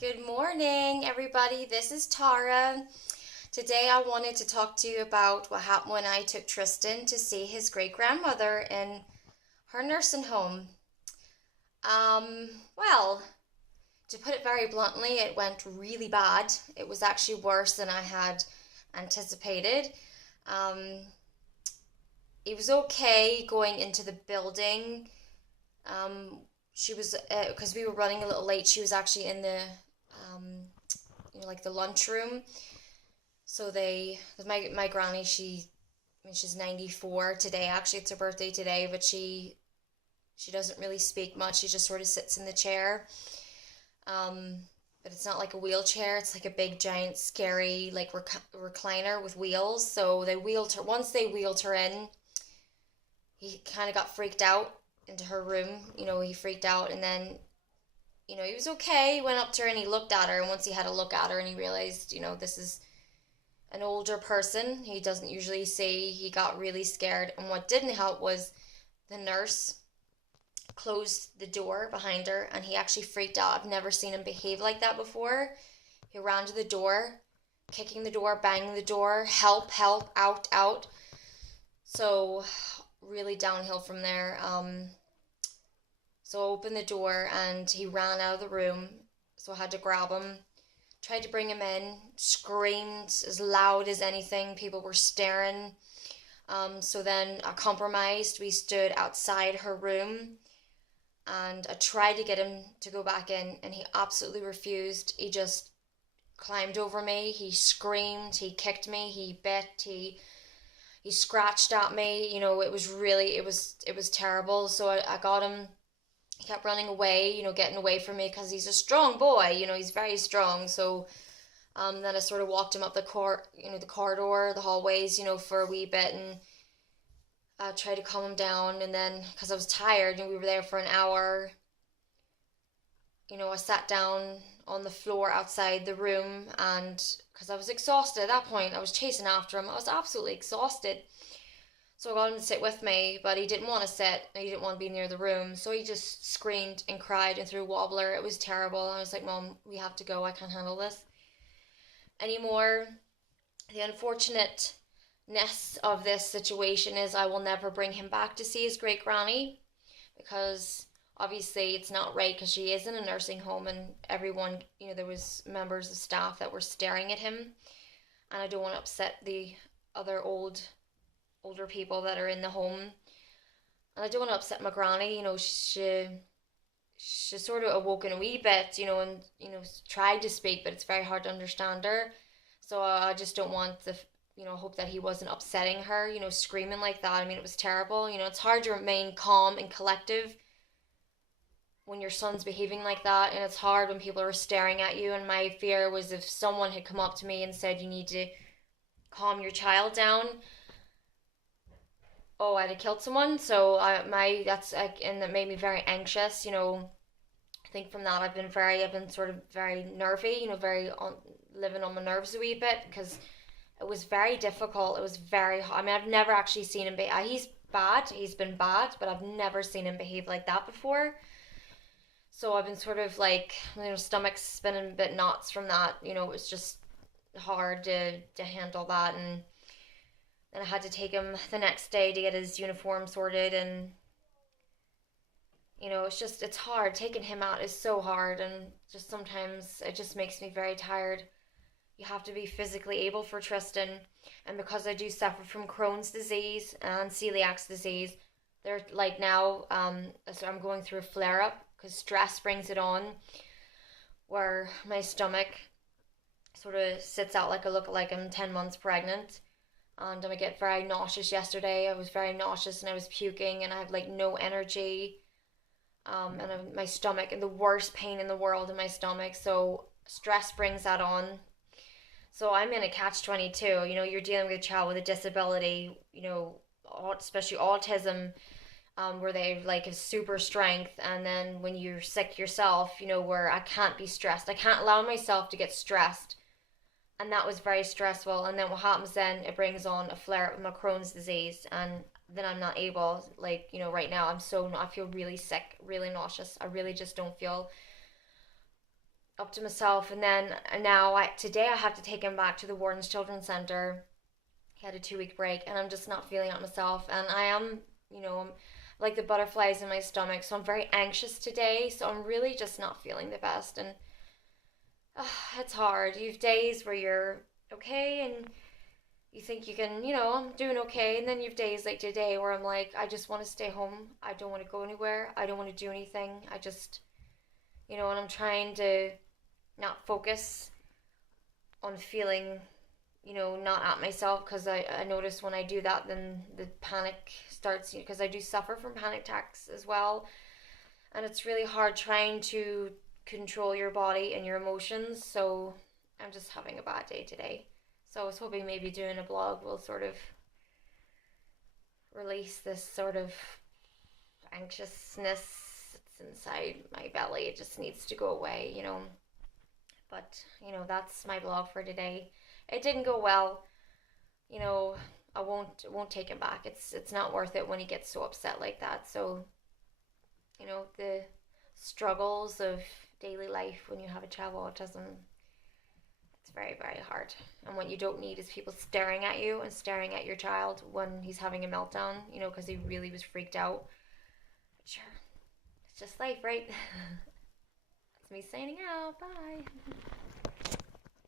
Good morning, everybody. This is Tara. Today, I wanted to talk to you about what happened when I took Tristan to see his great grandmother in her nursing home. Well, to put it very bluntly, it went really bad. It was actually worse than I had anticipated. Um, it was okay going into the building. Um, she was, because we were running a little late, she was actually in the, um, like the lunchroom. So my granny, I mean, she's 94 today. Actually, it's her birthday today, but she doesn't really speak much. She just sort of sits in the chair. Um, but it's not like a wheelchair. It's like a big, giant, scary, like recliner with wheels. So they wheeled her. Once they wheeled her in, he kind of got freaked out into her room. He freaked out, and then he was okay. He went up to her and he looked at her. And once he had a look at her and he realized, this is an older person he doesn't usually see, he got really scared. And what didn't help was the nurse closed the door behind her and he actually freaked out. I've never seen him behave like that before. He ran to the door, kicking the door, banging the door, help, help, out, out. So really downhill from there. So I opened the door and he ran out of the room. So I had to grab him, tried to bring him in, screamed as loud as anything. People were staring. So then I compromised. We stood outside her room and I tried to get him to go back in, and he absolutely refused. He just climbed over me. He screamed. He kicked me. He bit. He scratched at me. It was terrible. So I got him. He kept running away, getting away from me because he's a strong boy. He's very strong. So then I sort of walked him up the corridor, the hallways, for a wee bit, and tried to calm him down. And then, because I was tired, we were there for an hour. I sat down on the floor outside the room, and because I was exhausted at that point, I was chasing after him. I was absolutely exhausted. So I got him to sit with me, but he didn't want to sit. He didn't want to be near the room. So he just screamed and cried and threw a wobbler. It was terrible. I was like, Mom, we have to go. I can't handle this anymore. The unfortunateness of this situation is I will never bring him back to see his great granny, because obviously it's not right, because she is in a nursing home and everyone, there was members of staff that were staring at him, and I don't want to upset the other older people that are in the home, and I don't want to upset my granny. She sort of awoken a wee bit, and tried to speak, but it's very hard to understand her. So I just don't want the hope that he wasn't upsetting her, screaming like that. I mean, it was terrible. It's hard to remain calm and collective when your son's behaving like that, and it's hard when people are staring at you. And my fear was, if someone had come up to me and said, you need to calm your child down, oh, I'd have killed someone. So that's like, and that made me very anxious. I think from that I've been sort of very nervy. Very living on my nerves a wee bit, because it was very difficult. It was very. I mean, I've never actually seen him be. He's bad. He's been bad, but I've never seen him behave like that before. So I've been sort of like, stomach spinning a bit knots from that. It was just hard to handle that, and then I had to take him the next day to get his uniform sorted. And it's hard. Taking him out is so hard, and just sometimes it just makes me very tired. You have to be physically able for Tristan, and because I do suffer from Crohn's disease and celiac disease, they're like now, so I'm going through a flare up because stress brings it on, where my stomach sort of sits out like I look like I'm 10 months pregnant. And I get very nauseous. Yesterday I was very nauseous and I was puking and I have like no energy. And my stomach, and the worst pain in the world in my stomach. So stress brings that on. So I'm in a catch 22. You're dealing with a child with a disability, especially autism, where they like have super strength. And then when you're sick yourself, where I can't be stressed. I can't allow myself to get stressed. And that was very stressful. And then what happens then, it brings on a flare up of my Crohn's disease. And then I'm not able, like, right now I feel really sick, really nauseous. I really just don't feel up to myself. And then now today I have to take him back to the Warden's Children's Center. He had a 2 week break, and I'm just not feeling it myself. And I am, I'm like the butterflies in my stomach, so I'm very anxious today. So I'm really just not feeling the best, and it's hard. You have days where you're okay and you think you can, I'm doing okay, and then you have days like today where I'm like, I just want to stay home. I don't want to go anywhere. I don't want to do anything. I just, and I'm trying to not focus on feeling, not at myself, because I notice when I do that, then the panic starts, because I do suffer from panic attacks as well. And it's really hard trying to control your body and your emotions. So I'm just having a bad day today. So I was hoping maybe doing a blog will sort of release this sort of anxiousness that's inside my belly. It just needs to go away. But, that's my blog for today. It didn't go well. You know, I won't take him back. It's not worth it when he gets so upset like that. So, the struggles of daily life when you have a child with autism, it's very, very hard. And what you don't need is people staring at you and staring at your child when he's having a meltdown, because he really was freaked out. But sure, it's just life, right? It's me signing out. Bye.